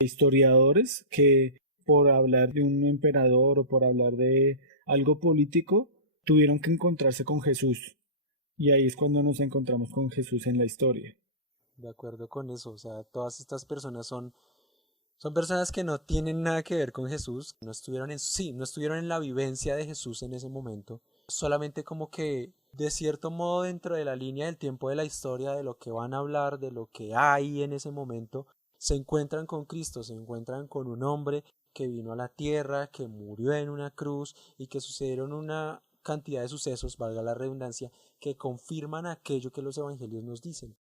historiadores que por hablar de un emperador o por hablar de algo político tuvieron que encontrarse con Jesús. Y ahí es cuando nos encontramos con Jesús en la historia. De acuerdo con eso, o sea, todas estas personas son personas que no tienen nada que ver con Jesús, no estuvieron en la vivencia de Jesús en ese momento, solamente como que de cierto modo dentro de la línea del tiempo de la historia, de lo que van a hablar, de lo que hay en ese momento, se encuentran con Cristo, se encuentran con un hombre que vino a la tierra, que murió en una cruz y que sucedieron una cantidad de sucesos, valga la redundancia, que confirman aquello que los evangelios nos dicen.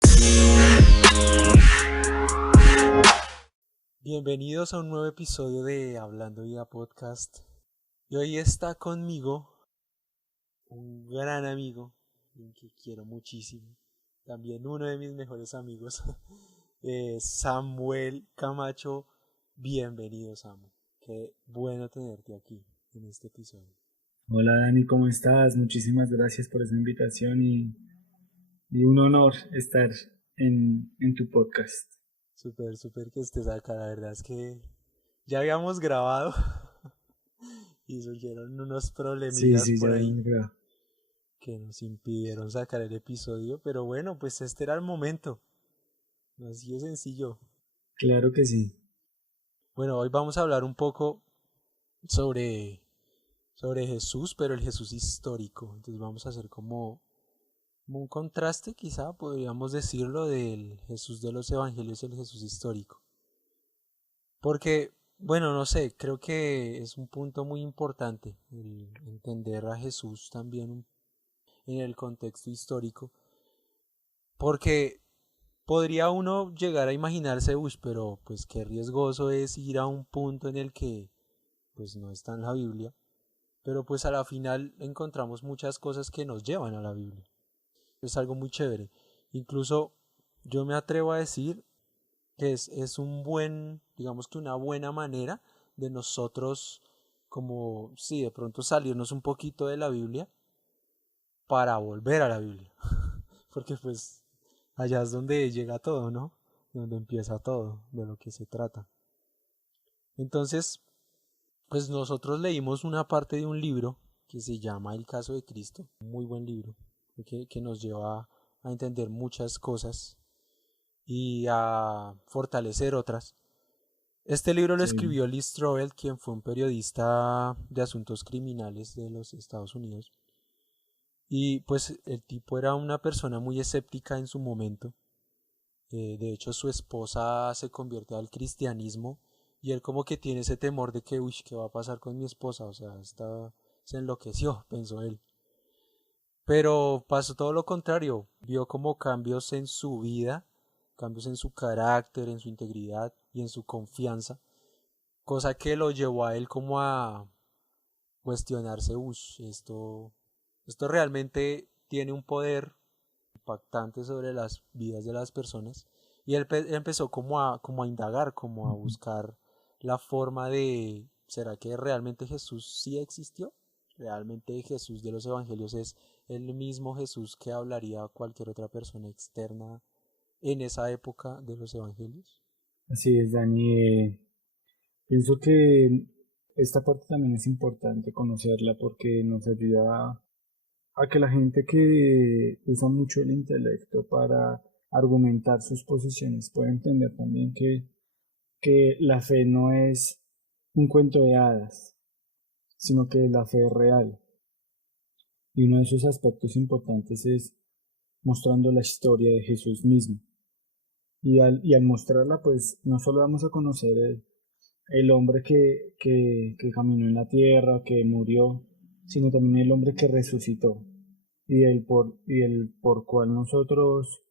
Bienvenidos a un nuevo episodio de Hablando Vida Podcast. Y hoy está conmigo un gran amigo, que quiero muchísimo, también uno de mis mejores amigos, Samuel Camacho. Bienvenido, Samu. Qué bueno tenerte aquí en este episodio. Hola Dani, ¿cómo estás? Muchísimas gracias por esa invitación y un honor estar en tu podcast. Súper que estés acá. La verdad es que ya habíamos grabado y surgieron unos Sí, problemillas sí, ya por ahí hemos grabado. que nos impidieron sacar el episodio, pero bueno, pues este era el momento. Así de sencillo. Claro que sí. Bueno, hoy vamos a hablar un poco sobre, sobre Jesús, pero el Jesús histórico. Entonces vamos a hacer como un contraste, quizá podríamos decirlo, del Jesús de los Evangelios y el Jesús histórico. Porque, bueno, no sé, creo que es un punto muy importante el entender a Jesús también en el contexto histórico. Porque podría uno llegar a imaginarse, uy, pero pues qué riesgoso es ir a un punto en el que pues no está en la Biblia, pero pues a la final encontramos muchas cosas que nos llevan a la Biblia. Es algo muy chévere. Incluso yo me atrevo a decir que es un buen, digamos que una buena manera de nosotros como, sí, de pronto salirnos un poquito de la Biblia para volver a la Biblia. Porque pues allá es donde llega todo, ¿no? Donde empieza todo, de lo que se trata. Entonces, pues nosotros leímos una parte de un libro que se llama El caso de Cristo, un muy buen libro, que nos lleva a entender muchas cosas y a fortalecer otras. Este libro lo Sí, escribió Lee Strobel, quien fue un periodista de asuntos criminales de los Estados Unidos. Y pues el tipo era una persona muy escéptica en su momento. De hecho, su esposa se convierte al cristianismo y él como que tiene ese temor de que, uy, ¿qué va a pasar con mi esposa? O sea, se enloqueció, pensó él. Pero pasó todo lo contrario, vio como cambios en su vida, cambios en su carácter, en su integridad y en su confianza, cosa que lo llevó a él como a cuestionarse, uy, esto realmente tiene un poder impactante sobre las vidas de las personas. Y él empezó como a indagar, como a buscar la forma de, ¿será que realmente Jesús sí existió? ¿Realmente Jesús de los Evangelios es el mismo Jesús que hablaría a cualquier otra persona externa en esa época de los Evangelios? así es, Dani. Pienso que esta parte también es importante conocerla porque nos ayuda a que la gente que usa mucho el intelecto para argumentar sus posiciones pueda entender también que la fe no es un cuento de hadas, sino que la fe es real. Y uno de esos aspectos importantes es mostrando la historia de Jesús mismo. Y al mostrarla, pues no solo vamos a conocer el hombre que caminó en la tierra, que murió, sino también el hombre que resucitó y el por cual nosotros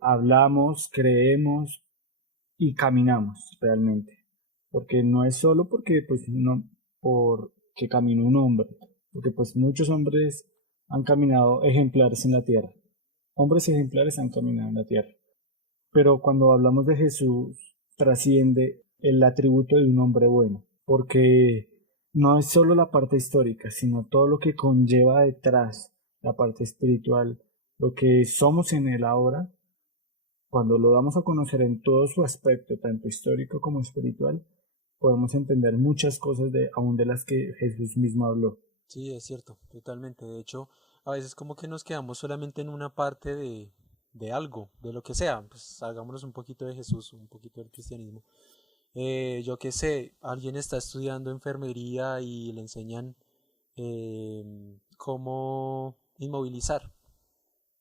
hablamos, creemos y caminamos realmente. Porque no es solo porque, pues, no, porque caminó un hombre, porque pues muchos hombres han caminado ejemplares en la tierra. Hombres ejemplares han caminado en la tierra. Pero cuando hablamos de Jesús, trasciende el atributo de un hombre bueno, porque no es solo la parte histórica, sino todo lo que conlleva detrás, la parte espiritual, lo que somos en él ahora, cuando lo damos a conocer en todo su aspecto, tanto histórico como espiritual, podemos entender muchas cosas aún de las que Jesús mismo habló. Sí, es cierto, totalmente. De hecho, a veces como que nos quedamos solamente en una parte de algo, de lo que sea. Pues salgámonos un poquito de Jesús, un poquito del cristianismo. Yo qué sé, alguien está estudiando enfermería y le enseñan cómo inmovilizar.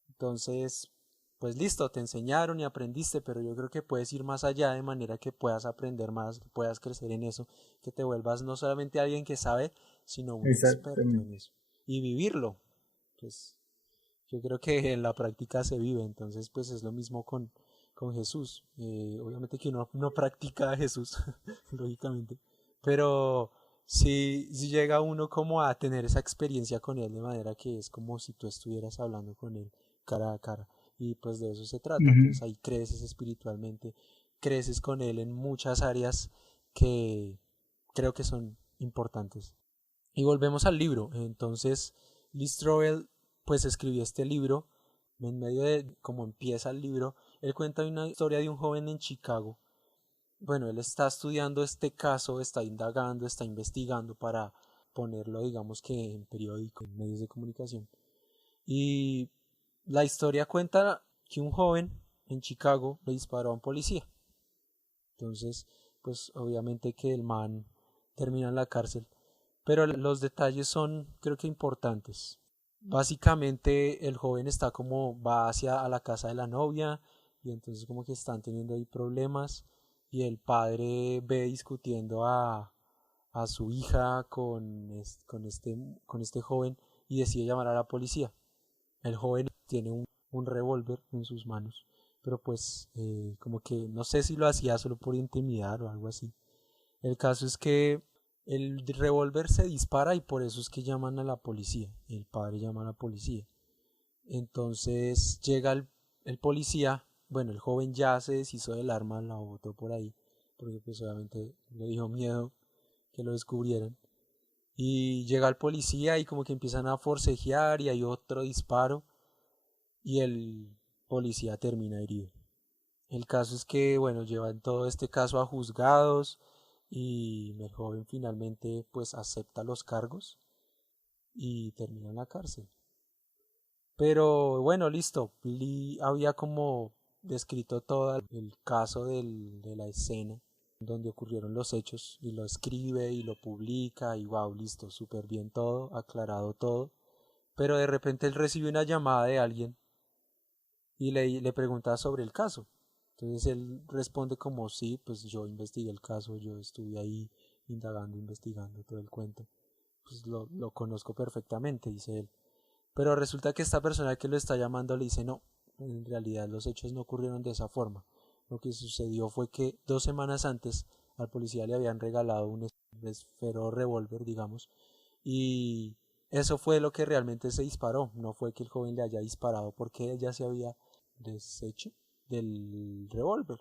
Entonces, pues listo, te enseñaron y aprendiste, pero yo creo que puedes ir más allá de manera que puedas aprender más, que puedas crecer en eso, que te vuelvas no solamente alguien que sabe, sino un experto en Exactamente. eso. Y vivirlo, pues yo creo que en la práctica se vive, entonces pues es lo mismo con Jesús. Obviamente que uno no practica a Jesús, lógicamente, pero sí llega uno como a tener esa experiencia con él de manera que es como si tú estuvieras hablando con él cara a cara. Y pues de eso se trata, Ujú. entonces ahí creces espiritualmente, creces con él en muchas áreas que creo que son importantes. Y volvemos al libro. Entonces, Lee Strobel pues escribió este libro. En medio de cómo empieza el libro, él cuenta una historia de un joven en Chicago. Bueno, él está estudiando este caso, está indagando, está investigando para ponerlo, digamos que en periódico, en medios de comunicación. Y la historia cuenta que un joven en Chicago le disparó a un policía. Entonces, pues obviamente que el man termina en la cárcel. Pero los detalles son, creo que importantes. Básicamente el joven está como va hacia a la casa de la novia y entonces como que están teniendo ahí problemas y el padre ve discutiendo a su hija con este joven y decide llamar a la policía. El joven tiene un revólver en sus manos, pero pues como que no sé si lo hacía solo por intimidar o algo así. El caso es que el revólver se dispara y por eso es que llaman a la policía. El padre llama a la policía. Entonces llega el policía, bueno, el joven ya se deshizo del arma, la botó por ahí, porque pues obviamente le dio miedo que lo descubrieran. Y llega el policía y como que empiezan a forcejear y hay otro disparo y el policía termina herido. El caso es que, bueno, llevan todo este caso a juzgados y el joven finalmente pues acepta los cargos y termina en la cárcel. Pero bueno, listo, Lee había como descrito todo el caso de la escena donde ocurrieron los hechos y lo escribe y lo publica y wow, listo, súper bien todo, aclarado todo. Pero de repente él recibe una llamada de alguien y le pregunta sobre el caso. Entonces él responde como sí, pues yo investigué el caso, yo estuve ahí indagando, investigando todo el cuento. Pues lo conozco perfectamente, dice él. Pero resulta que esta persona que lo está llamando le dice no, en realidad los hechos no ocurrieron de esa forma. Lo que sucedió fue que 2 semanas antes al policía le habían regalado un esfero revólver, digamos, y eso fue lo que realmente se disparó. No fue que el joven le haya disparado porque ella se había deshecho del revólver.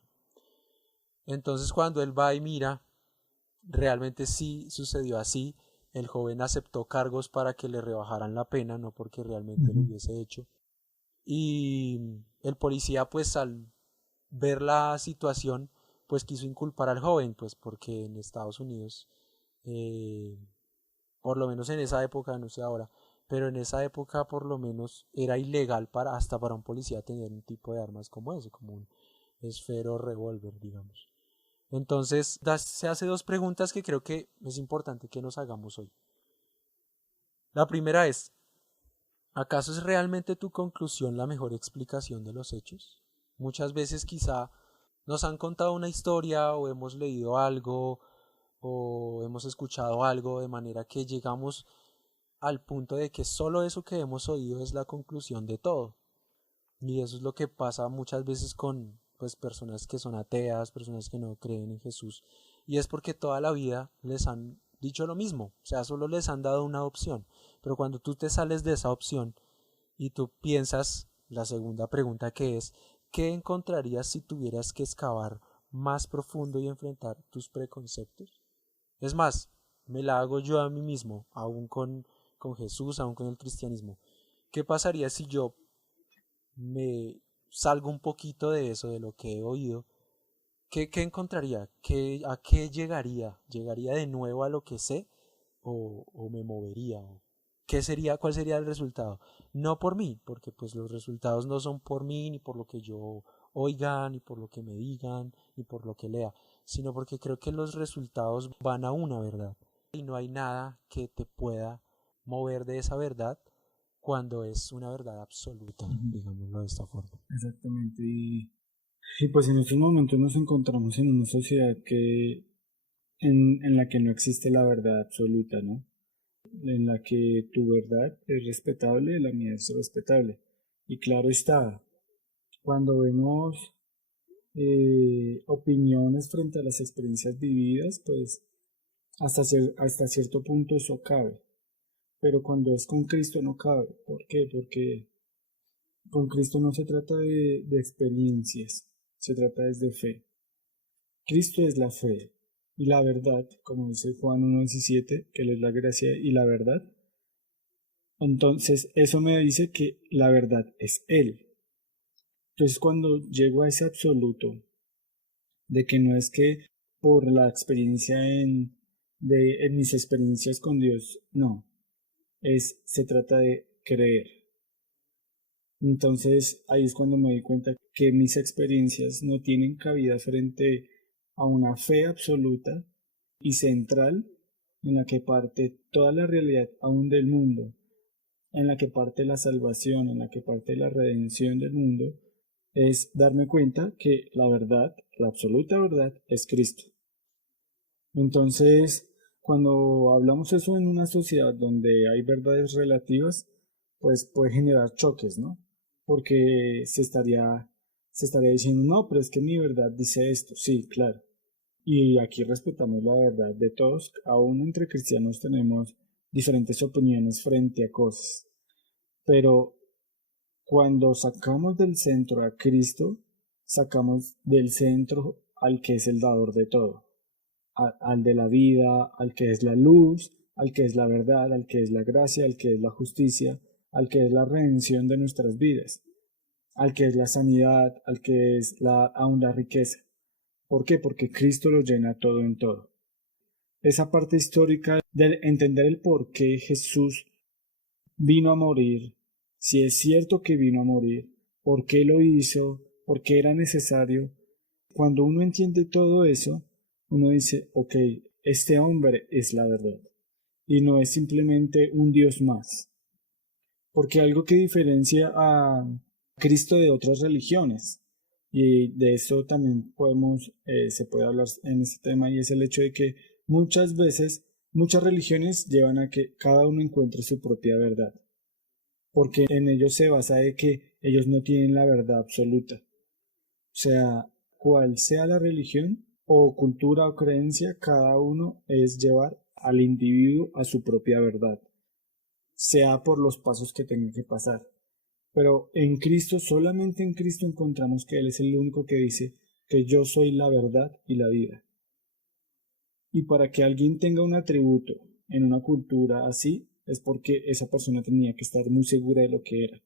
Entonces cuando él va y mira, realmente sí sucedió así. El joven aceptó cargos para que le rebajaran la pena, no porque realmente lo Ujú. hubiese hecho. Y el policía pues al ver la situación pues quiso inculpar al joven, pues porque en Estados Unidos, eh, por lo menos en esa época, no sé ahora, pero en esa época por lo menos era ilegal hasta para un policía tener un tipo de armas como ese, como un esfero revólver, digamos. Entonces se hace dos preguntas que creo que es importante que nos hagamos hoy. La primera es, ¿acaso es realmente tu conclusión la mejor explicación de los hechos? Muchas veces quizá nos han contado una historia o hemos leído algo o hemos escuchado algo de manera que llegamos al punto de que solo eso que hemos oído es la conclusión de todo. Y eso es lo que pasa muchas veces con pues personas que son ateas, personas que no creen en Jesús, y es porque toda la vida les han dicho lo mismo, o sea, solo les han dado una opción, pero cuando tú te sales de esa opción y tú piensas la segunda pregunta que es ¿qué encontrarías si tuvieras que excavar más profundo y enfrentar tus preconceptos? Es más, me la hago yo a mí mismo, aún con Jesús, aún con el cristianismo. ¿Qué pasaría si yo me salgo un poquito de eso, de lo que he oído, ¿qué encontraría? ¿A qué llegaría? ¿Llegaría de nuevo a lo que sé? ¿O me movería? ¿Cuál sería el resultado? No por mí, porque pues los resultados no son por mí, ni por lo que yo oiga, ni por lo que me digan, ni por lo que lea, sino porque creo que los resultados van a una verdad. Y no hay nada que te pueda mover de esa verdad cuando es una verdad absoluta, Ujú. digámoslo de esta forma. Exactamente. Y pues en estos momentos nos encontramos en una sociedad en la que no existe la verdad absoluta, ¿no? En la que tu verdad es respetable, la mía es respetable. Y claro está, cuando vemos opiniones frente a las experiencias vividas, pues hasta cierto punto eso cabe. Pero cuando es con Cristo no cabe. ¿Por qué? Porque con Cristo no se trata de experiencias, se trata de fe. Cristo es la fe y la verdad, como dice Juan 1:17, que Él es la gracia y la verdad. Entonces, eso me dice que la verdad es Él. Entonces, cuando llego a ese absoluto de que no es que por la experiencia en mis experiencias con Dios, no, se trata de creer. Entonces ahí es cuando me di cuenta que mis experiencias no tienen cabida frente a una fe absoluta y central en la que parte toda la realidad aún del mundo, en la que parte la salvación, en la que parte la redención del mundo, es darme cuenta que la verdad, la absoluta verdad, es Cristo. Entonces, cuando hablamos eso en una sociedad donde hay verdades relativas, pues puede generar choques, ¿no? Porque se estaría diciendo, no, pero es que mi verdad dice esto. Sí, claro. Y aquí respetamos la verdad de todos. Aún entre cristianos tenemos diferentes opiniones frente a cosas. Pero cuando sacamos del centro a Cristo, sacamos del centro al que es el dador de todo, al de la vida, al que es la luz, al que es la verdad, al que es la gracia, al que es la justicia, al que es la redención de nuestras vidas, al que es la sanidad, al que es aún la riqueza. ¿Por qué? Porque Cristo lo llena todo en todo. Esa parte histórica de entender el por qué Jesús vino a morir, si es cierto que vino a morir, por qué lo hizo, por qué era necesario. Cuando uno entiende todo eso, uno dice, ok, este hombre es la verdad y no es simplemente un Dios más. Porque algo que diferencia a Cristo de otras religiones, y de eso también se puede hablar en este tema, y es el hecho de que muchas veces, muchas religiones llevan a que cada uno encuentre su propia verdad porque en ellos se basa de que ellos no tienen la verdad absoluta. O sea, cual sea la religión o cultura o creencia, cada uno es llevar al individuo a su propia verdad, sea por los pasos que tenga que pasar. Pero en Cristo, solamente en Cristo encontramos que Él es el único que dice que yo soy la verdad y la vida. Y para que alguien tenga un atributo en una cultura así, es porque esa persona tenía que estar muy segura de lo que era.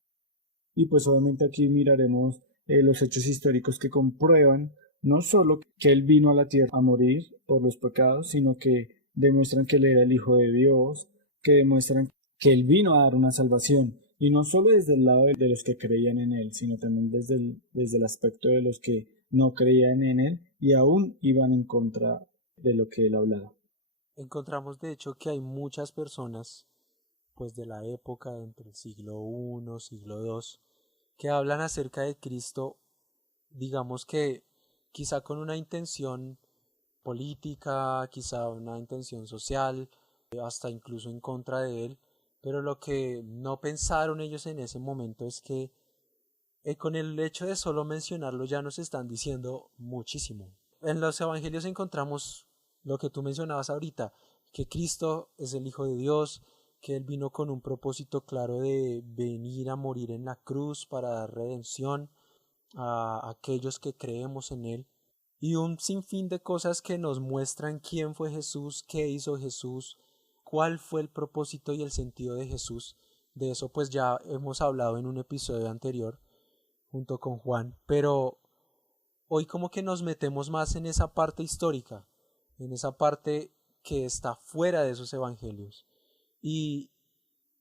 Y pues obviamente aquí miraremos los hechos históricos que comprueban no solo que Él vino a la tierra a morir por los pecados, sino que demuestran que Él era el Hijo de Dios, que demuestran que Él vino a dar una salvación. Y no solo desde el lado de los que creían en Él, sino también desde el aspecto de los que no creían en Él y aún iban en contra de lo que Él hablaba. Encontramos de hecho que hay muchas personas, pues de la época entre el siglo I, siglo II, que hablan acerca de Cristo, digamos que quizá con una intención política, quizá una intención social, hasta incluso en contra de él, pero lo que no pensaron ellos en ese momento es que con el hecho de solo mencionarlo ya nos están diciendo muchísimo. En los evangelios encontramos lo que tú mencionabas ahorita, que Cristo es el Hijo de Dios, que Él vino con un propósito claro de venir a morir en la cruz para dar redención a aquellos que creemos en Él, y un sinfín de cosas que nos muestran quién fue Jesús, qué hizo Jesús, cuál fue el propósito y el sentido de Jesús. De eso pues ya hemos hablado en un episodio anterior, junto con Juan, pero hoy como que nos metemos más en esa parte histórica, en esa parte que está fuera de esos evangelios. Y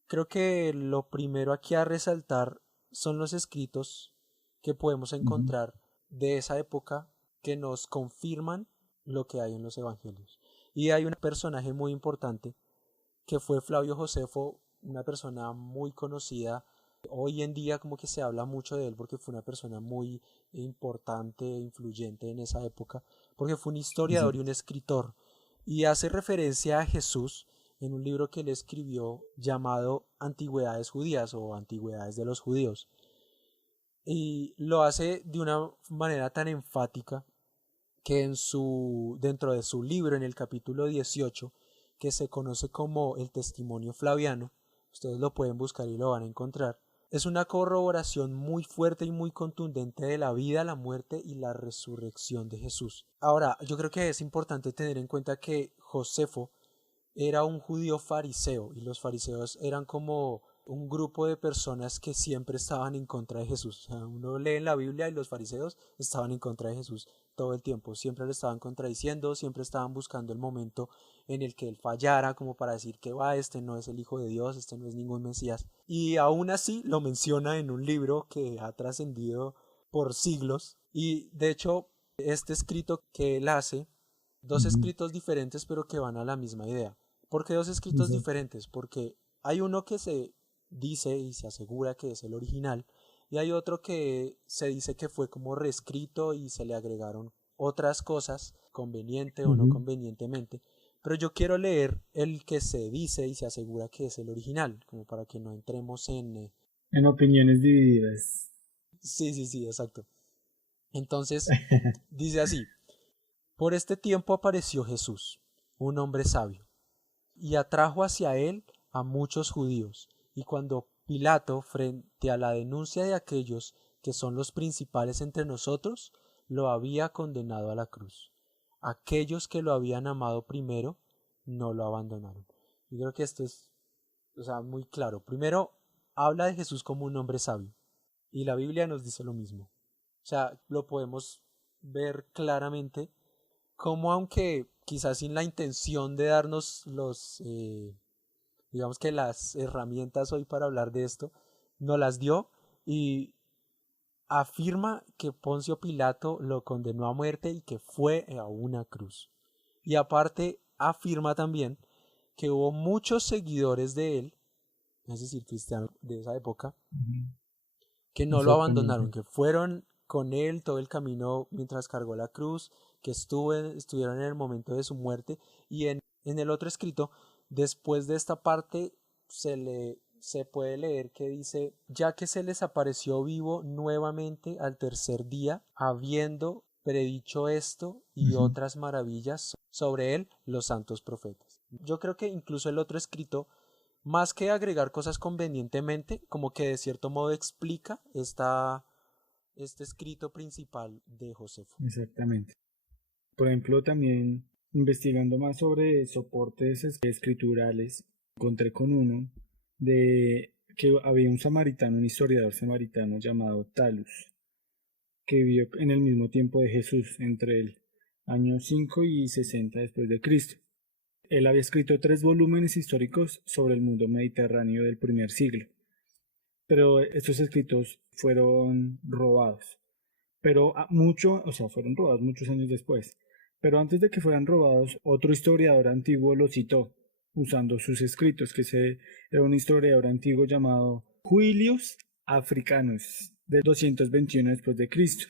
creo que lo primero aquí a resaltar son los escritos que podemos Ujú, encontrar de esa época que nos confirman lo que hay en los evangelios. Y hay un personaje muy importante que fue Flavio Josefo, una persona muy conocida. Hoy en día como que se habla mucho de él porque fue una persona muy importante e influyente en esa época, porque fue un historiador y exacto. un escritor, y hace referencia a Jesús en un libro que él escribió llamado Antigüedades Judías o Antigüedades de los Judíos. Y lo hace de una manera tan enfática que dentro de su libro, en el capítulo 18, que se conoce como el Testimonio Flaviano, ustedes lo pueden buscar y lo van a encontrar, es una corroboración muy fuerte y muy contundente de la vida, la muerte y la resurrección de Jesús. Ahora, yo creo que es importante tener en cuenta que Josefo era un judío fariseo, y los fariseos eran como un grupo de personas que siempre estaban en contra de Jesús. O sea, uno lee en la Biblia y los fariseos estaban en contra de Jesús todo el tiempo, siempre le estaban contradiciendo, siempre estaban buscando el momento en el que él fallara, como para decir que va, este no es el Hijo de Dios, este no es ningún Mesías. Y aún así lo menciona en un libro que ha trascendido por siglos, y de hecho este escrito que él hace, dos Ujú, escritos diferentes pero que van a la misma idea. ¿Por qué dos escritos exacto. diferentes? Porque hay uno que se dice y se asegura que es el original, y hay otro que se dice que fue como reescrito y se le agregaron otras cosas, conveniente o no Ujú. convenientemente. Pero yo quiero leer el que se dice y se asegura que es el original, como para que no entremos en... En opiniones divididas. Sí, sí, sí, exacto. Entonces, dice así: por este tiempo apareció Jesús, un hombre sabio, y atrajo hacia él a muchos judíos, y cuando Pilato, frente a la denuncia de aquellos que son los principales entre nosotros, lo había condenado a la cruz. Aquellos que lo habían amado primero no lo abandonaron. Yo creo que esto es, o sea, muy claro. Primero, habla de Jesús como un hombre sabio, y la Biblia nos dice lo mismo. O sea, lo podemos ver claramente como, aunque quizás sin la intención de darnos digamos que las herramientas hoy para hablar de esto, nos las dio, y afirma que Poncio Pilato lo condenó a muerte y que fue a una cruz. Y aparte afirma también que hubo muchos seguidores de él, es decir, cristianos de esa época, Ujú, que no lo abandonaron, exactamente. que fueron con él todo el camino mientras cargó la cruz, que estuvieron en el momento de su muerte. Y en el otro escrito, después de esta parte, se puede leer que dice: ya que se les apareció vivo nuevamente al tercer día, habiendo predicho esto y Ujú. otras maravillas sobre él los santos profetas. Yo creo que incluso el otro escrito, más que agregar cosas convenientemente, como que de cierto modo explica este escrito principal de Josefo. Exactamente. Por ejemplo, también investigando más sobre soportes escriturales, encontré con uno de que había un samaritano, un historiador samaritano llamado Talus, que vivió en el mismo tiempo de Jesús, entre el año 5 y 60 después de Cristo. Él había escrito 3 volúmenes históricos sobre el mundo mediterráneo del primer siglo, pero estos escritos fueron robados. Pero o sea, fueron robados muchos años después. Pero antes de que fueran robados, otro historiador antiguo los citó, usando sus escritos, era un historiador antiguo llamado Julius Africanus, de 221 después de Cristo.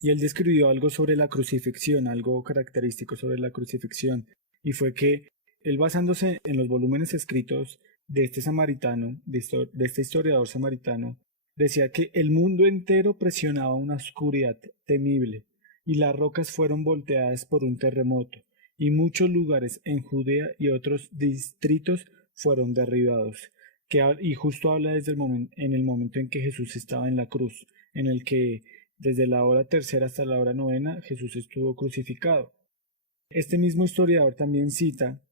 Y él describió algo sobre la crucifixión, algo característico sobre la crucifixión, y fue que él, basándose en los volúmenes escritos de este samaritano, de este historiador samaritano, decía que el mundo entero presionaba una oscuridad temible, y las rocas fueron volteadas por un terremoto, y muchos lugares en Judea y otros distritos fueron derribados. Y justo habla en el momento en que Jesús estaba en la cruz, en el que desde la hora tercera hasta la hora novena Jesús estuvo crucificado. Este mismo historiador también cita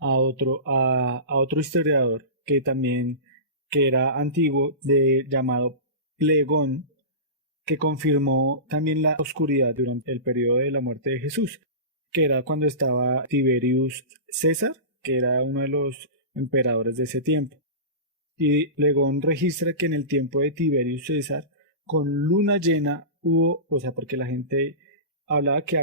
a otro historiador que también que era antiguo llamado Legón, que confirmó también la oscuridad durante el periodo de la muerte de Jesús, que era cuando estaba Tiberius César, que era uno de los emperadores de ese tiempo. Y Legón registra que en el tiempo de Tiberius César, con luna llena hubo, o sea, porque la gente hablaba que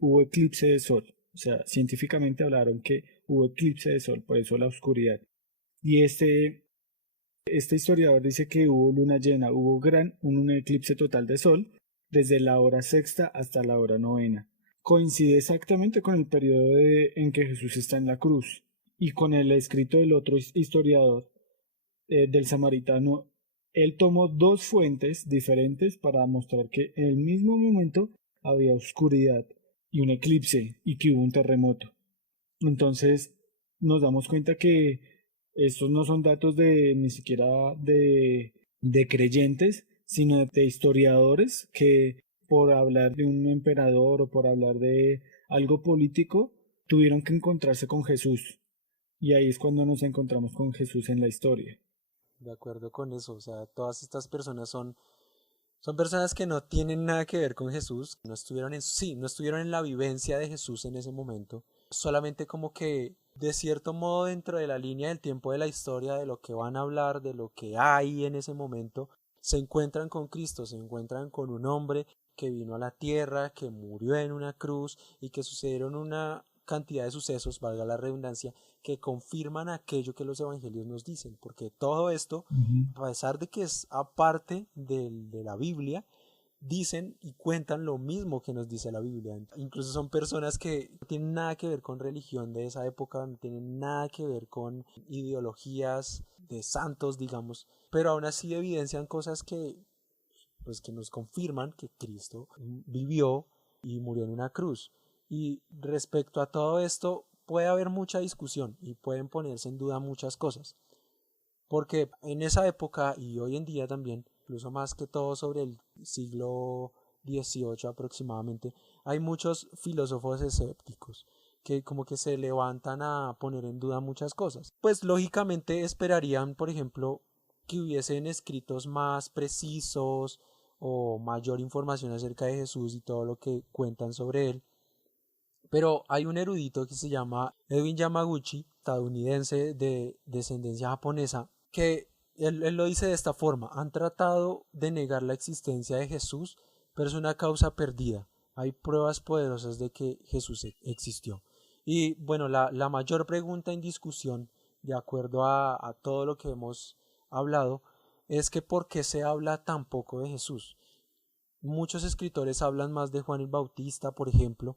hubo eclipse de sol. O sea, científicamente hablaron que hubo eclipse de sol, por eso la oscuridad. Y este historiador dice que hubo luna llena, un eclipse total de sol, desde la hora sexta hasta la hora novena. Coincide exactamente con el periodo en que Jesús está en la cruz y con el escrito del otro historiador, del samaritano. Él tomó dos fuentes diferentes para mostrar que en el mismo momento había oscuridad y un eclipse y que hubo un terremoto. Entonces nos damos cuenta que estos no son datos ni siquiera de creyentes, sino de historiadores que por hablar de un emperador o por hablar de algo político tuvieron que encontrarse con Jesús. Y ahí es cuando nos encontramos con Jesús en la historia. De acuerdo con eso, o sea, todas estas personas son personas que no tienen nada que ver con Jesús, no estuvieron no estuvieron en la vivencia de Jesús en ese momento, solamente como que de cierto modo dentro de la línea del tiempo de la historia, de lo que van a hablar, de lo que hay en ese momento, se encuentran con Cristo, se encuentran con un hombre que vino a la tierra, que murió en una cruz y que sucedieron una cantidad de sucesos, valga la redundancia, que confirman aquello que los evangelios nos dicen, porque todo esto, a pesar de que es aparte de la Biblia, dicen y cuentan lo mismo que nos dice la Biblia. Incluso son personas que no tienen nada que ver con religión de esa época, no tienen nada que ver con ideologías de santos, digamos, pero aún así evidencian cosas que nos confirman que Cristo vivió y murió en una cruz. Y respecto a todo esto, puede haber mucha discusión y pueden ponerse en duda muchas cosas. Porque en esa época y hoy en día también, incluso más que todo sobre el siglo XVIII aproximadamente, hay muchos filósofos escépticos que como que se levantan a poner en duda muchas cosas. Pues lógicamente esperarían, por ejemplo, que hubiesen escritos más precisos o mayor información acerca de Jesús y todo lo que cuentan sobre él. Pero hay un erudito que se llama Edwin Yamaguchi, estadounidense de descendencia japonesa, que él lo dice de esta forma: han tratado de negar la existencia de Jesús, pero es una causa perdida. Hay pruebas poderosas de que Jesús existió. Y bueno, la mayor pregunta en discusión, de acuerdo a todo lo que hemos hablado, es que ¿por qué se habla tan poco de Jesús? Muchos escritores hablan más de Juan el Bautista, por ejemplo,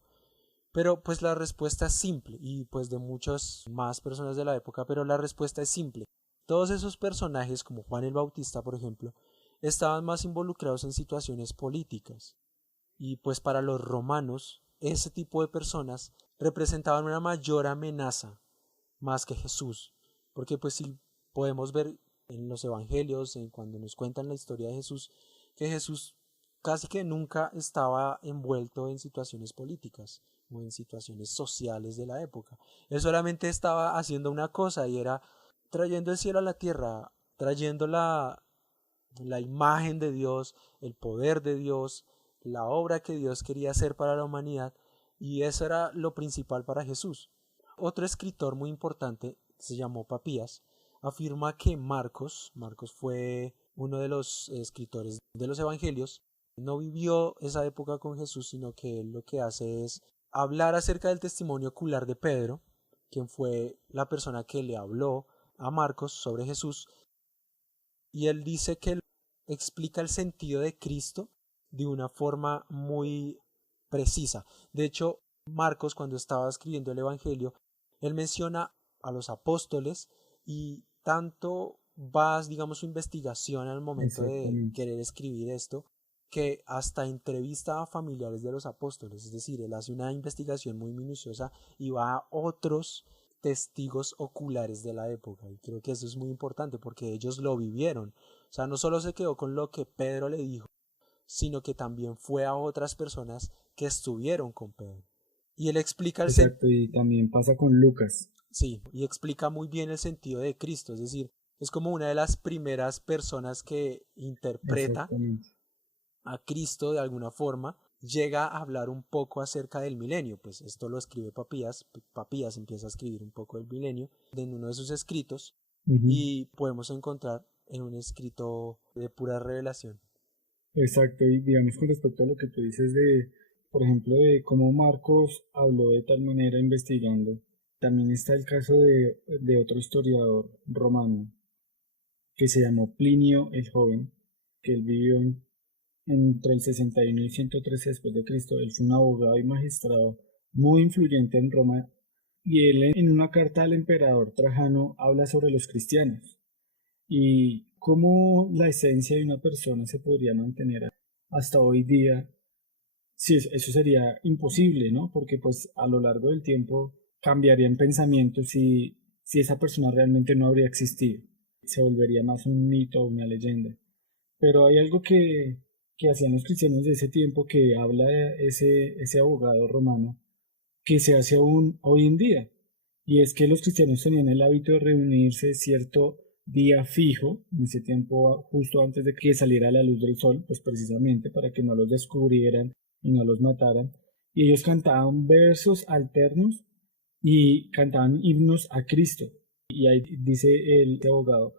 pero pues la respuesta es simple, y pues de muchas más personas de la época, pero la respuesta es simple. Todos esos personajes, como Juan el Bautista, por ejemplo, estaban más involucrados en situaciones políticas. Y pues para los romanos, ese tipo de personas representaban una mayor amenaza más que Jesús. Porque pues si podemos ver en los evangelios, cuando nos cuentan la historia de Jesús, que Jesús casi que nunca estaba envuelto en situaciones políticas o en situaciones sociales de la época. Él solamente estaba haciendo una cosa, y era trayendo el cielo a la tierra, trayendo la imagen de Dios, el poder de Dios, la obra que Dios quería hacer para la humanidad, y eso era lo principal para Jesús. Otro escritor muy importante, se llamó Papías, afirma que Marcos fue uno de los escritores de los evangelios, no vivió esa época con Jesús, sino que él lo que hace es hablar acerca del testimonio ocular de Pedro, quien fue la persona que le habló a Marcos sobre Jesús, y él dice que él explica el sentido de Cristo de una forma muy precisa. De hecho, Marcos, cuando estaba escribiendo el Evangelio, él menciona a los apóstoles, y tanto va, digamos, su investigación al momento de Exactamente. querer escribir esto, que hasta entrevista a familiares de los apóstoles. Es decir, él hace una investigación muy minuciosa y va a otros testigos oculares de la época, y creo que eso es muy importante porque ellos lo vivieron. O sea, no solo se quedó con lo que Pedro le dijo, sino que también fue a otras personas que estuvieron con Pedro. Y él explica Exacto, y también pasa con Lucas. sí, y explica muy bien el sentido de Cristo, es decir, es como una de las primeras personas que interpreta exactamente. a Cristo de alguna forma, llega a hablar un poco acerca del milenio. Pues esto lo escribe Papías. Papías empieza a escribir un poco del milenio en uno de sus escritos Ujú. y podemos encontrar en un escrito de pura revelación. Exacto, y digamos con respecto a lo que tú dices de, por ejemplo, de cómo Marcos habló de tal manera investigando, también está el caso de otro historiador romano que se llamó Plinio el Joven, que él vivió entre el 61 y 113 después de Cristo. Él fue un abogado y magistrado muy influyente en Roma y él en una carta al emperador Trajano habla sobre los cristianos y cómo la esencia de una persona se podría mantener hasta hoy día. Sí, eso sería imposible, ¿no? Porque pues a lo largo del tiempo cambiarían pensamientos si esa persona realmente no habría existido. Se volvería más un mito o una leyenda. Pero hay algo que hacían los cristianos de ese tiempo que habla de ese abogado romano que se hace aún hoy en día. Y es que los cristianos tenían el hábito de reunirse cierto día fijo, en ese tiempo justo antes de que saliera la luz del sol, pues precisamente para que no los descubrieran y no los mataran. Y ellos cantaban versos alternos y cantaban himnos a Cristo. Y ahí dice el abogado,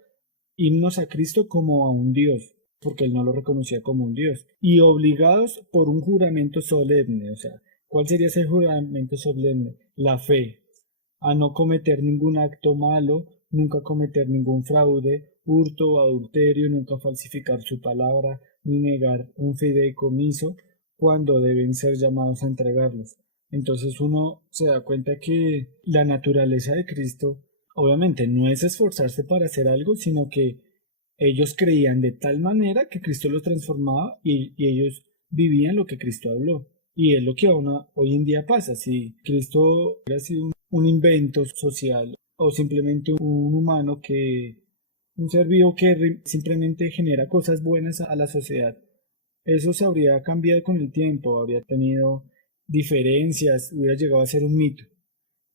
himnos a Cristo como a un Dios, porque él no lo reconocía como un Dios, y obligados por un juramento solemne, o sea, ¿cuál sería ese juramento solemne? La fe, a no cometer ningún acto malo, nunca cometer ningún fraude, hurto o adulterio, nunca falsificar su palabra, ni negar un fideicomiso cuando deben ser llamados a entregarlos. Entonces uno se da cuenta que la naturaleza de Cristo obviamente no es esforzarse para hacer algo, sino que ellos creían de tal manera que Cristo los transformaba y ellos vivían lo que Cristo habló. Y es lo que hoy en día pasa. Si Cristo hubiera sido un invento social o simplemente un humano un ser vivo que simplemente genera cosas buenas a la sociedad, eso se habría cambiado con el tiempo, habría tenido diferencias, hubiera llegado a ser un mito.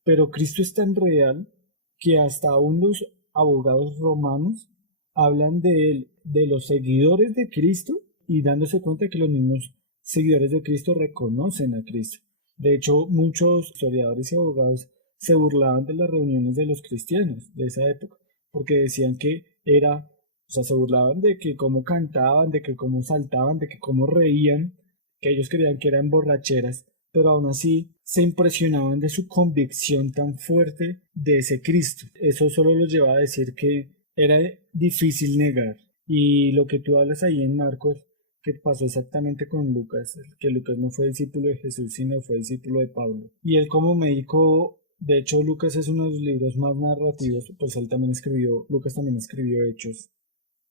Pero Cristo es tan real que hasta aún los abogados romanos hablan de él, de los seguidores de Cristo, y dándose cuenta que los mismos seguidores de Cristo reconocen a Cristo. De hecho, muchos historiadores y abogados se burlaban de las reuniones de los cristianos de esa época, porque decían que era, o sea, se burlaban de que cómo cantaban, de que cómo saltaban, de que cómo reían, que ellos creían que eran borracheras, pero aún así se impresionaban de su convicción tan fuerte de ese Cristo. Eso solo los lleva a decir que era difícil negar. Y lo que tú hablas ahí en Marcos, que pasó exactamente con Lucas, que Lucas no fue discípulo de Jesús, sino fue discípulo de Pablo. Y él como médico, de hecho Lucas es uno de los libros más Sí. narrativos, pues él también escribió, Lucas también escribió Hechos.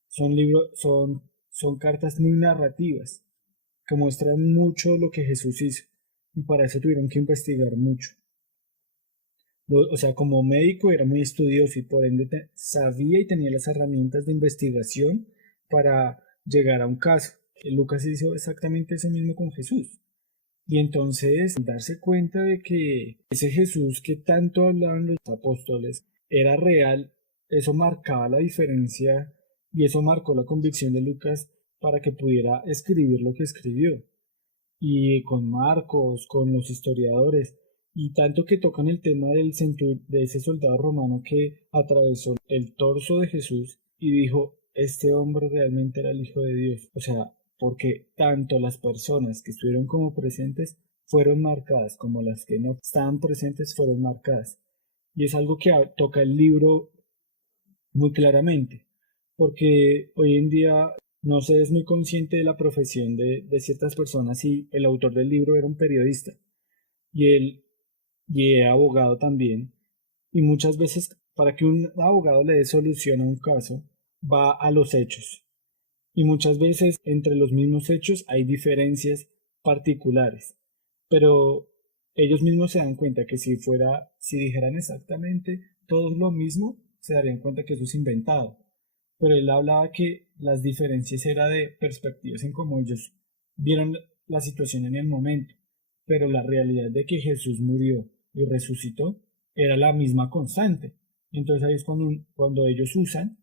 Son cartas muy narrativas que muestran mucho lo que Jesús hizo. Y para eso tuvieron que investigar mucho. O sea, como médico era muy estudioso y por ende sabía y tenía las herramientas de investigación para llegar a un caso. Lucas hizo exactamente eso mismo con Jesús. Y entonces darse cuenta de que ese Jesús que tanto hablaban los apóstoles era real, eso marcaba la diferencia y eso marcó la convicción de Lucas para que pudiera escribir lo que escribió y con Marcos, con los historiadores, y tanto que tocan el tema de ese soldado romano que atravesó el torso de Jesús y dijo, este hombre realmente era el Hijo de Dios. O sea, porque tanto las personas que estuvieron como presentes fueron marcadas, como las que no estaban presentes fueron marcadas. Y es algo que toca el libro muy claramente, porque hoy en día no se es muy consciente de la profesión de ciertas personas y el autor del libro era un periodista y él y era abogado también y muchas veces para que un abogado le dé solución a un caso va a los hechos y muchas veces entre los mismos hechos hay diferencias particulares, pero ellos mismos se dan cuenta que si dijeran exactamente todos lo mismo, se darían cuenta que eso es inventado. Pero él hablaba que las diferencias eran de perspectivas en cómo ellos vieron la situación en el momento, pero la realidad de que Jesús murió y resucitó era la misma constante. Entonces ahí es cuando ellos usan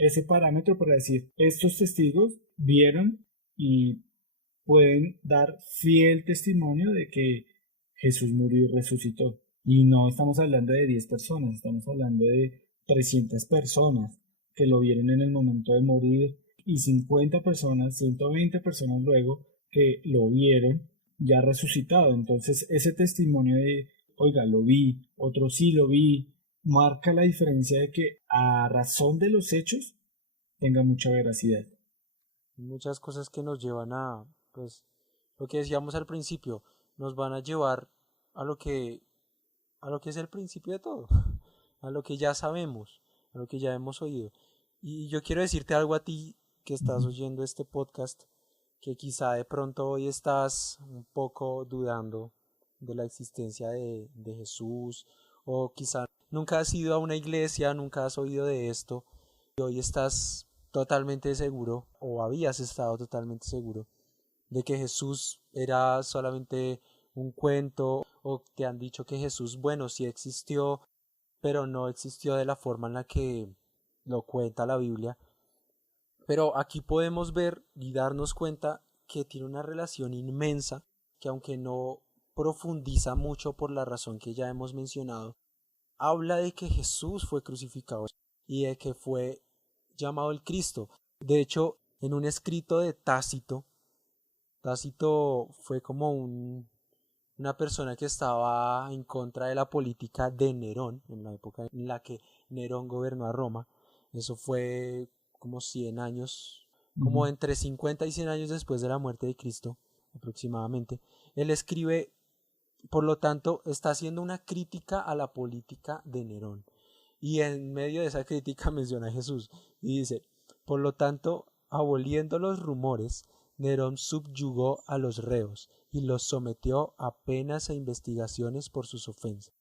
ese parámetro para decir, estos testigos vieron y pueden dar fiel testimonio de que Jesús murió y resucitó. Y no estamos hablando de 10 personas, estamos hablando de 300 personas que lo vieron en el momento de morir y 50 personas, 120 personas luego que lo vieron ya resucitado. Entonces ese testimonio de, oiga, lo vi, otro sí lo vi, marca la diferencia de que a razón de los hechos tenga mucha veracidad. Muchas cosas que nos llevan a, pues, lo que decíamos al principio, nos van a llevar a lo que, a lo que es el principio de todo, a lo que ya sabemos, a lo que ya hemos oído. Y yo quiero decirte algo a ti que estás oyendo este podcast, que quizá de pronto hoy estás un poco dudando de la existencia de Jesús, o quizá nunca has ido a una iglesia, nunca has oído de esto, y hoy estás totalmente seguro, o habías estado totalmente seguro, de que Jesús era solamente un cuento, o te han dicho que Jesús, bueno, sí existió, pero no existió de la forma en la que lo cuenta la Biblia. Pero aquí podemos ver y darnos cuenta que tiene una relación inmensa, que aunque no profundiza mucho por la razón que ya hemos mencionado, habla de que Jesús fue crucificado y de que fue llamado el Cristo. De hecho, en un escrito de Tácito, Tácito fue como una persona que estaba en contra de la política de Nerón, en la época en la que Nerón gobernó a Roma. Eso fue como 100 años, como Ujú. entre 50 y 100 años después de la muerte de Cristo, aproximadamente. Él escribe, por lo tanto, está haciendo una crítica a la política de Nerón. Y en medio de esa crítica menciona a Jesús y dice, por lo tanto, aboliendo los rumores, Nerón subyugó a los reos y los sometió a penas e investigaciones por sus ofensas.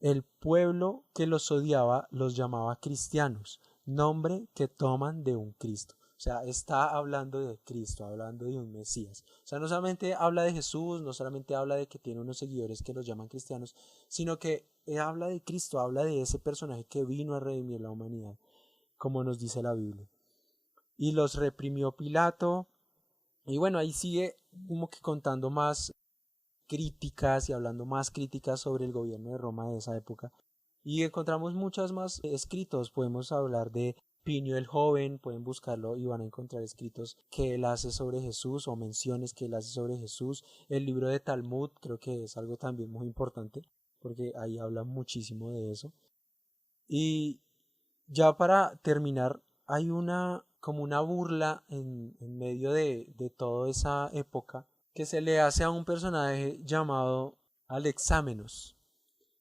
El pueblo que los odiaba los llamaba cristianos, nombre que toman de un Cristo. O sea, está hablando de Cristo, hablando de un Mesías. O sea, no solamente habla de Jesús, no solamente habla de que tiene unos seguidores que los llaman cristianos, sino que habla de Cristo, habla de ese personaje que vino a redimir la humanidad, como nos dice la Biblia. Y los reprimió Pilato. Y bueno, ahí sigue como que contando más críticas y hablando más críticas sobre el gobierno de Roma de esa época. Y encontramos muchos más escritos. Podemos hablar de Plinio el Joven, pueden buscarlo y van a encontrar escritos que él hace sobre Jesús o menciones que él hace sobre Jesús. El libro de Talmud creo que es algo también muy importante porque ahí habla muchísimo de eso. Y ya para terminar, hay una como una burla en medio de toda esa época que se le hace a un personaje llamado Alexámenos,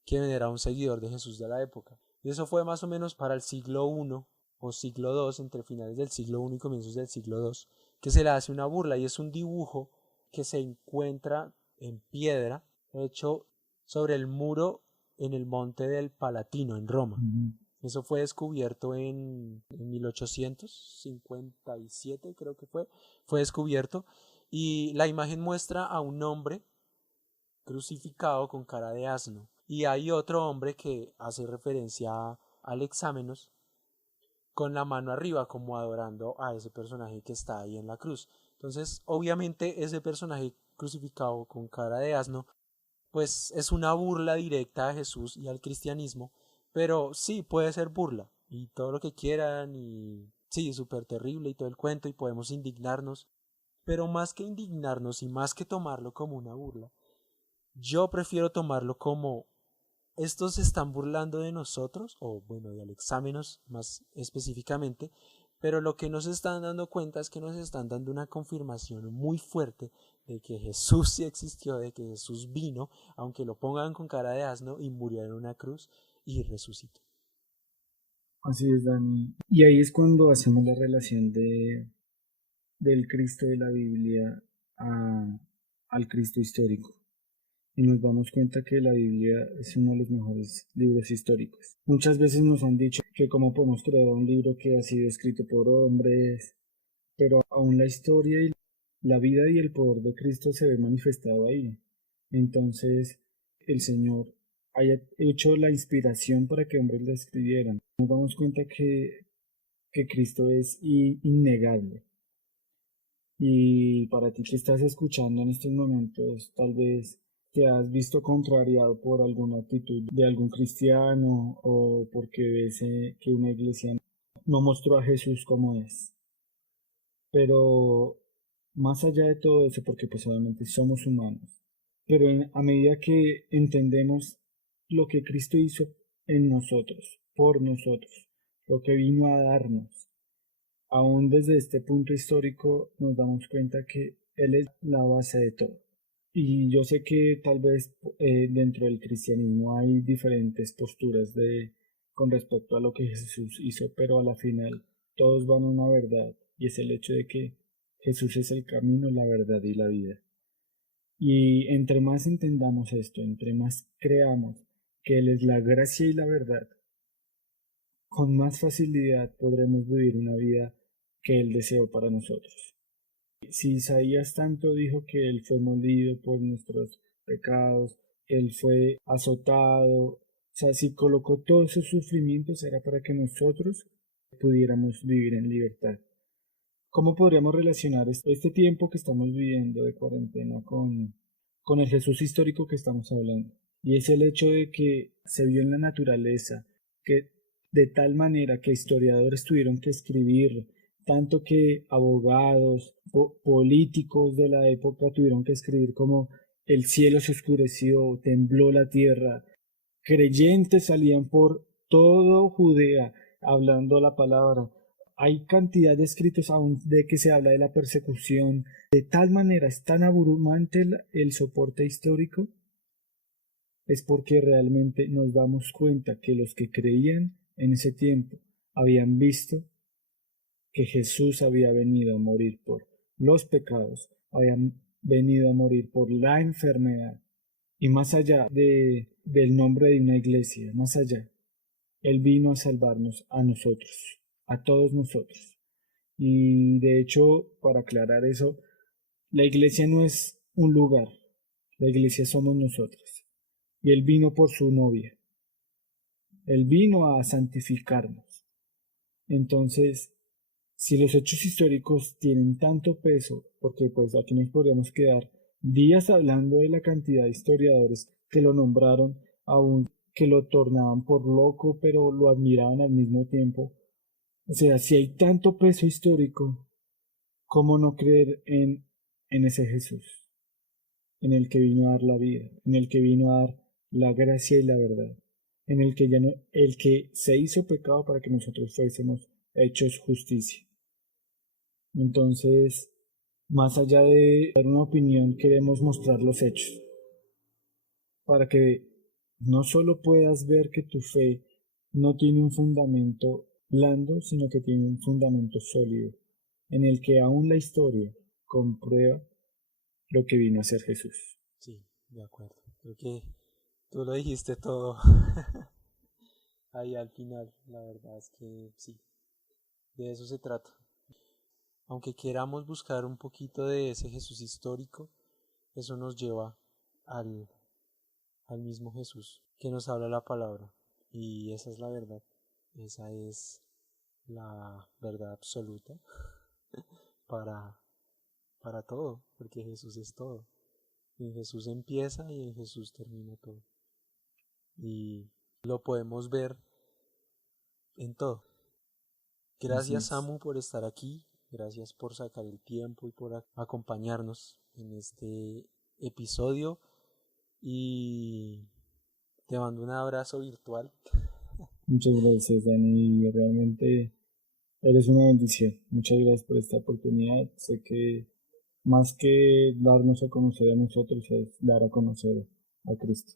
quien era un seguidor de Jesús de la época. Y eso fue más o menos para el siglo I o siglo II, entre finales del siglo I y comienzos del siglo II, que se le hace una burla y es un dibujo que se encuentra en piedra hecho sobre el muro en el monte del Palatino en Roma. Ujú. Eso fue descubierto en 1857, creo que fue descubierto. Y la imagen muestra a un hombre crucificado con cara de asno. Y hay otro hombre que hace referencia al exámenos con la mano arriba, como adorando a ese personaje que está ahí en la cruz. Entonces, obviamente, ese personaje crucificado con cara de asno pues es una burla directa a Jesús y al cristianismo, pero sí puede ser burla y todo lo que quieran y sí, súper terrible y todo el cuento y podemos indignarnos, pero más que indignarnos y más que tomarlo como una burla, yo prefiero tomarlo como estos se están burlando de nosotros, o bueno, de Alexámenos más específicamente, pero lo que nos están dando cuenta es que nos están dando una confirmación muy fuerte de que Jesús sí existió, de que Jesús vino, aunque lo pongan con cara de asno y murió en una cruz y resucitó. Así es, Dani. Y ahí es cuando hacemos la relación del Cristo de la Biblia al Cristo histórico. Y nos damos cuenta que la Biblia es uno de los mejores libros históricos. Muchas veces nos han dicho que cómo podemos crear un libro que ha sido escrito por hombres, pero aún la historia y la vida y el poder de Cristo se ve manifestado ahí. Entonces, el Señor haya hecho la inspiración para que hombres la escribieran. Nos damos cuenta que que Cristo es innegable. Y para ti que estás escuchando en estos momentos, tal vez te has visto contrariado por alguna actitud de algún cristiano o porque ves que una iglesia no mostró a Jesús como es. Pero más allá de todo eso, porque pues obviamente somos humanos, pero a medida que entendemos lo que Cristo hizo en nosotros, por nosotros, lo que vino a darnos, aún desde este punto histórico nos damos cuenta que Él es la base de todo. Y yo sé que tal vez dentro del cristianismo hay diferentes posturas con respecto a lo que Jesús hizo, pero a la final todos van a una verdad, y es el hecho de que Jesús es el camino, la verdad y la vida. Y entre más entendamos esto, entre más creamos que Él es la gracia y la verdad, con más facilidad podremos vivir una vida que Él deseó para nosotros. Si Isaías tanto dijo que Él fue molido por nuestros pecados, que Él fue azotado, o sea, si colocó todos esos sufrimientos era para que nosotros pudiéramos vivir en libertad. ¿Cómo podríamos relacionar este tiempo que estamos viviendo de cuarentena con el Jesús histórico que estamos hablando? Y es el hecho de que se vio en la naturaleza, que de tal manera que historiadores tuvieron que escribir, tanto que abogados, políticos de la época tuvieron que escribir como el cielo se oscureció, tembló la tierra. Creyentes salían por todo Judea hablando la palabra. Hay cantidad de escritos aún de que se habla de la persecución. De tal manera es tan abrumante el soporte histórico, es porque realmente nos damos cuenta que los que creían en ese tiempo habían visto que Jesús había venido a morir por los pecados, habían venido a morir por la enfermedad, y más allá del nombre de una iglesia, más allá, Él vino a salvarnos a nosotros, a todos nosotros. Y de hecho, para aclarar eso, la iglesia no es un lugar, la iglesia somos nosotros. Y Él vino por su novia. Él vino a santificarnos. Entonces, si los hechos históricos tienen tanto peso, porque pues aquí nos podríamos quedar días hablando de la cantidad de historiadores que lo nombraron, aún que lo tornaban por loco, pero lo admiraban al mismo tiempo. O sea, si hay tanto peso histórico, ¿cómo no creer en ese Jesús? En el que vino a dar la vida, en el que vino a dar la gracia y la verdad, en el que el que se hizo pecado para que nosotros fuésemos hechos justicia. Entonces, más allá de dar una opinión, queremos mostrar los hechos, para que no solo puedas ver que tu fe no tiene un fundamento blando, sino que tiene un fundamento sólido, en el que aún la historia comprueba lo que vino a ser Jesús. Sí, de acuerdo. Creo que tú lo dijiste todo ahí al final. La verdad es que sí, de eso se trata. Aunque queramos buscar un poquito de ese Jesús histórico, eso nos lleva al mismo Jesús que nos habla la palabra. Y esa es la verdad. Esa es la verdad absoluta para todo, porque Jesús es todo. En Jesús empieza y en Jesús termina todo. Y lo podemos ver en todo. Gracias, Samu, por estar aquí. Gracias por sacar el tiempo y por acompañarnos en este episodio. Y te mando un abrazo virtual. Muchas gracias, Dani. Realmente eres una bendición. Muchas gracias por esta oportunidad. Sé que más que darnos a conocer a nosotros es dar a conocer a Cristo.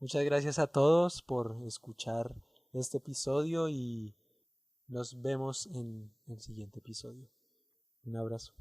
Muchas gracias a todos por escuchar este episodio y nos vemos en el siguiente episodio. Un abrazo.